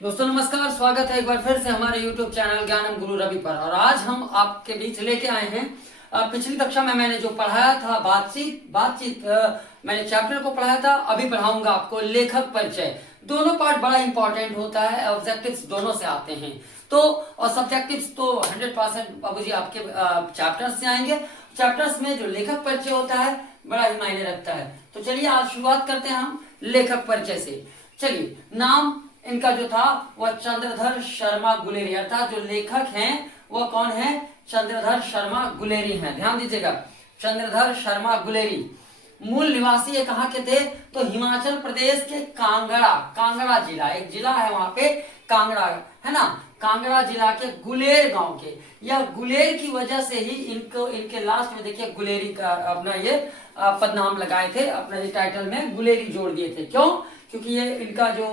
दोस्तों नमस्कार, स्वागत है एक बार फिर से हमारे YouTube चैनल ज्ञानम गुरु रवि पर। और आज हम आपके बीच लेके आए हैं पिछली कक्षा में मैंने जो पढ़ाया था बातचीत मैंने चैप्टर को पढ़ाया था। अभी पढ़ाऊंगा आपको लेखक परिचय। दोनों पार्ट बड़ा इंपॉर्टेंट होता है, ऑब्जेक्टिव्स दोनों से आते हैं तो, और सब्जेक्टिव्स तो 100% बाबूजी आपके चैप्टर्स से आएंगे। चैप्टर्स में जो लेखक परिचय होता है बड़ा ही मायने रखता है। तो चलिए आज शुरुआत करते हैं हम लेखक परिचय से। चलिए, नाम इनका जो था वह चंद्रधर शर्मा गुलेरी, अर्थात जो लेखक हैं वह कौन है? चंद्रधर शर्मा गुलेरी हैं। ध्यान दीजिएगा, चंद्रधर शर्मा गुलेरी। मूल निवासी ये कहाँ के थे? तो हिमाचल प्रदेश के कांगड़ा जिला, एक जिला है वहां पे कांगड़ा, है ना। कांगड़ा जिला के गुलेर गांव के, या गुलेर की वजह से ही इनको इनके लास्ट में देखिए गुलेरी का अपना ये पदनाम लगाए थे, अपना ये टाइटल में गुलेरी जोड़ दिए थे। क्यों? क्योंकि ये इनका जो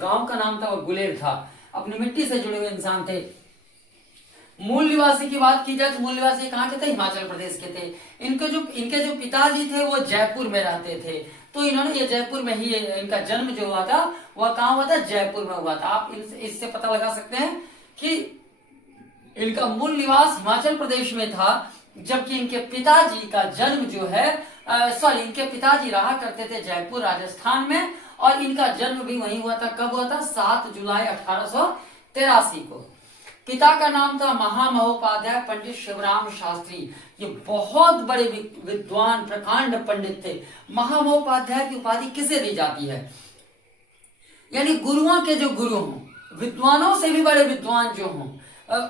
गांव का नाम था वो गुलेर था, अपनी मिट्टी से जुड़े हुए इंसान थे। मूल निवासी की बात की जाए तो मूल निवासी कहाँ के थे? हिमाचल प्रदेश के थे। इनके जो पिताजी थे वो जयपुर में रहते थे, तो इन्होंने ये जयपुर में ही इनका जन्म जो हुआ था वह कहाँ हुआ था? जयपुर में हुआ था। आप इससे पता लगा सकते हैं कि इनका मूल निवास हिमाचल प्रदेश में था, जबकि इनके पिताजी का जन्म जो है इनके पिताजी रहा करते थे जयपुर राजस्थान में, और इनका जन्म भी वहीं हुआ था। कब हुआ था? 7 जुलाई 1883 को। पिता का नाम था महामहोपाध्याय पंडित शिवराम शास्त्री। ये बहुत बड़े विद्वान प्रकांड पंडित थे। महामहोपाध्याय की उपाधि किसे दी जाती है? यानी गुरुओं के जो गुरु हों, विद्वानों से भी बड़े विद्वान जो हों,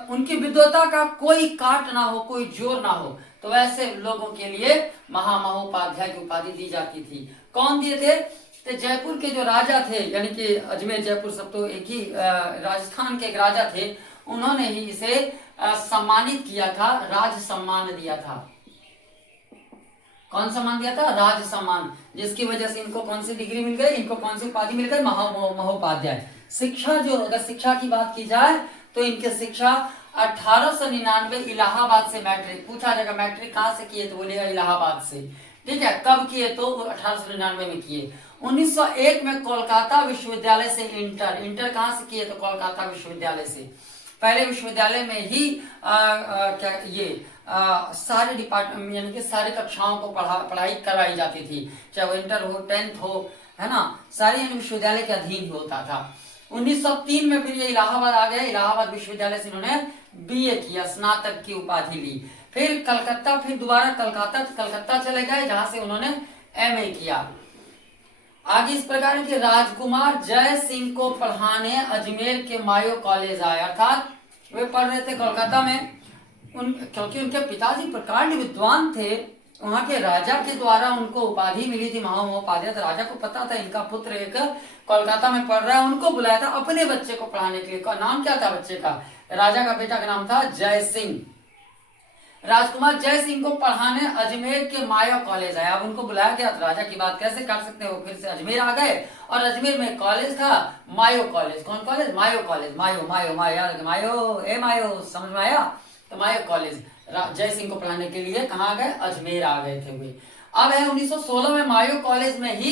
उनकी विद्वता का कोई काट ना हो, कोई जोर ना हो, तो वैसे लोगों के लिए महामहोपाध्याय की उपाधि दी जाती थी। कौन दिए थे? तो जयपुर के जो राजा थे, यानी कि अजमेर जयपुर सब तो एक ही, राजस्थान के एक राजा थे, उन्होंने ही इसे सम्मानित किया था, राज सम्मान दिया था। कौन सम्मान दिया था? राज सम्मान, जिसकी वजह से इनको कौन सी डिग्री मिल गई? इनको कौन सी उपाधि मिल गई? महोपाध्याय। शिक्षा जो, अगर शिक्षा की बात की जाए तो इनके शिक्षा 1899 इलाहाबाद से, मैट्रिक पूछा जाएगा मैट्रिक कहाँ से किए तो बोलेगा इलाहाबाद से। ठीक है, कब किए? तो 1899 में किए। 1901 में कोलकाता विश्वविद्यालय से इंटर कहाँ से किए? तो कोलकाता विश्वविद्यालय से। पहले विश्वविद्यालय में ही सारे डिपार्टमेंट, यानी कि सारी कक्षाओं को पढ़ाई करवाई जाती थी, चाहे वो इंटर हो, 10th हो, है ना, सारी विश्वविद्यालय के अधीन ही होता था। 1903 में फिर ये इलाहाबाद आ गए। इलाहाबाद विश्वविद्यालय से इन्होंने BA किया, स्नातक की उपाधि ली। फिर कलकत्ता, फिर दोबारा कलकत्ता चले गए, जहां से उन्होंने MA किया। आगे इस प्रकार के राजकुमार जय सिंह को पढ़ाने अजमेर के मायो कॉलेज आए, अर्थात वे पढ़ रहे थे कोलकाता में। क्योंकि उनके पिताजी प्रकांड विद्वान थे, वहां के राजा के द्वारा उनको उपाधि मिली थी महामहोपाध्याय। तो राजा को पता था इनका पुत्र एक कोलकाता में पढ़ रहा है, उनको बुलाया था अपने बच्चे को पढ़ाने के लिए। नाम क्या था बच्चे का? राजा का बेटा का नाम था जय सिंह। राजकुमार जय सिंह को पढ़ाने अजमेर के मायो कॉलेज आया। अब उनको बुलाया गया, तो राजा की बात कैसे कर सकते हो, फिर से अजमेर आ गए, और अजमेर में कॉलेज था मायो कॉलेज। कौन कॉलेज? मायो कॉलेज। मायो मायो मायो मायो ए मायो, समझ में आया? तो मायो कॉलेज जय सिंह को पढ़ाने के लिए कहाँ गए? अजमेर आ गए थे वे। अब है 1916 में मायो कॉलेज में ही,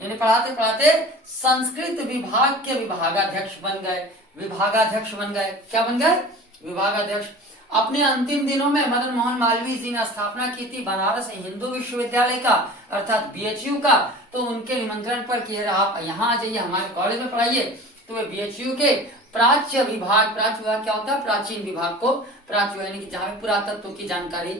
यानी पढ़ाते पढ़ाते संस्कृत विभाग के विभागाध्यक्ष बन गए। क्या बन गए? विभागाध्यक्ष। अपने अंतिम दिनों में मदन मोहन मालवीय जी ने स्थापना की थी बनारस हिंदू विश्वविद्यालय का, अर्थात BHU का। तो उनके निमंत्रण पर कि आप यहाँ आ जाइए, हमारे कॉलेज में पढ़ाइए। तो वे BHU के प्राच्य विभाग क्या होता है? प्राचीन विभाग को, प्राच्य यानी कि जहाँ पुरातत्व की जानकारी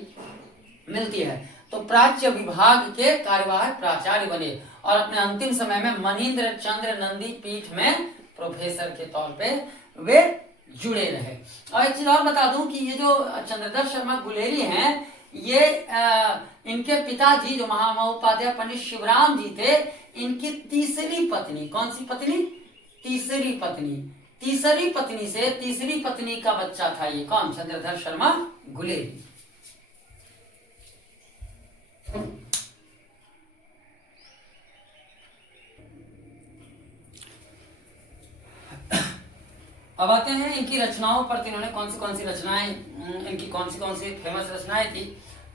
मिलती है, तो प्राच्य विभाग के कार्यवाहक प्राचार्य बने, और अपने अंतिम समय में मनीन्द्र चंद्र नंदी पीठ में प्रोफेसर के तौर पे वे जुड़े रहे। और एक चीज और बता दूं कि ये जो चंद्रधर शर्मा गुलेरी हैं, ये इनके पिताजी जो महामहोपाध्याय पंडित शिवराम जी थे, इनकी तीसरी पत्नी, कौन सी पत्नी? तीसरी पत्नी से तीसरी पत्नी का बच्चा था ये। कौन? चंद्रधर शर्मा गुलेरी। अब आते हैं इनकी रचनाओं पर। इन्होंने कौन सी रचनाएं, इनकी कौन सी फेमस रचनाएं थी।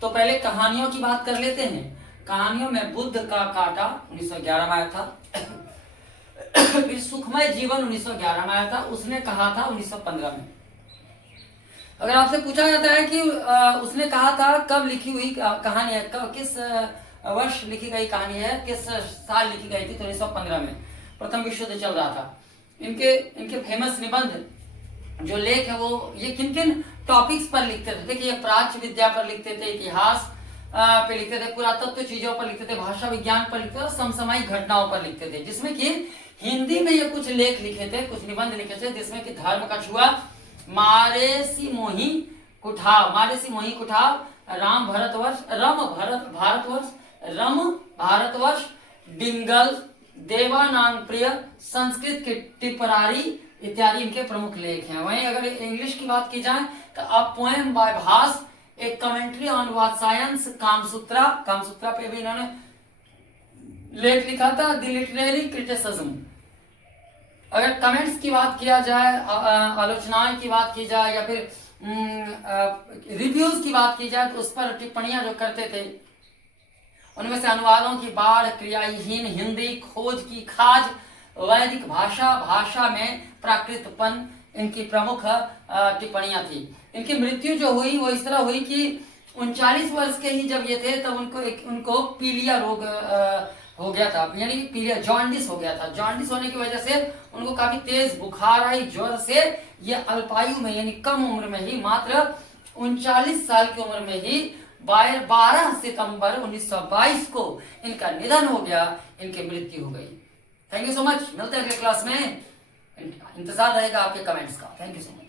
तो पहले कहानियों की बात कर लेते हैं। कहानियों में बुद्ध का कांटा 1911 में आया था। फिर सुखमय जीवन 1911 में आया था, उसने कहा था 1915 में। अगर आपसे पूछा जाता है कि उसने कहा था कब लिखी हुई कहानी है, कब किस वर्ष लिखी गई कहानी है, किस साल लिखी गई थी, तो 1915 में प्रथम विश्व युद्ध चल रहा था। इनके फेमस निबंध जो लेख है वो ये किन किन टॉपिक्स पर लिखते थे? देखिए, प्राच्य विद्या पर लिखते थे, इतिहास पे लिखते थे, पुरातत्व चीजों पर लिखते थे, भाषा विज्ञान पर लिखते थे और समसामयिक घटनाओं पर लिखते थे। जिसमें कि हिंदी में ये कुछ लेख लिखे थे, कुछ निबंध लिखे थे, जिसमें कि धर्म का छुआ, मारेसी मोही कुठाव, राम भारतवर्ष, डिंगल, देवानांग प्रिय, संस्कृत की टिपरारी इत्यादि इनके प्रमुख लेख हैं। वहीं अगर इंग्लिश की बात की जाए तो अ पोएम बाय भास, एक कमेंट्री ऑन साइंस, कामसूत्रा पे भी इन्होंने लेख लिखा था, द लिटरेरी क्रिटिसिज्म। अगर कमेंट्स की बात किया जाए, आलोचनाएं की बात की जाए या फिर रिव्यूज की बात की जाए तो उस पर टिप्पणियां जो करते थे उनमें से अनुवादों की बाढ़, क्रियाहीन हिंदी, खोज की खाज, वैदिक भाषा में प्राकृतपन इनकी प्रमुख टिप्पणियां थी। इनकी मृत्यु जो हुई वो इस तरह हुई कि 39 वर्ष के ही जब ये थे तब उनको पीलिया रोग हो गया था, यानी पीलिया जॉन्डिस हो गया था। जॉन्डिस होने की वजह से उनको काफी तेज बुखार आई, ज्वर से ये अल्पायु में यानी कम उम्र में ही, मात्र 39 साल की उम्र में ही 12 सितंबर 1922 को इनका निधन हो गया, इनकी मृत्यु हो गई। थैंक यू सो मच, मिलते हैं अगले क्लास में, इंतजार रहेगा आपके कमेंट्स का। Thank you so much.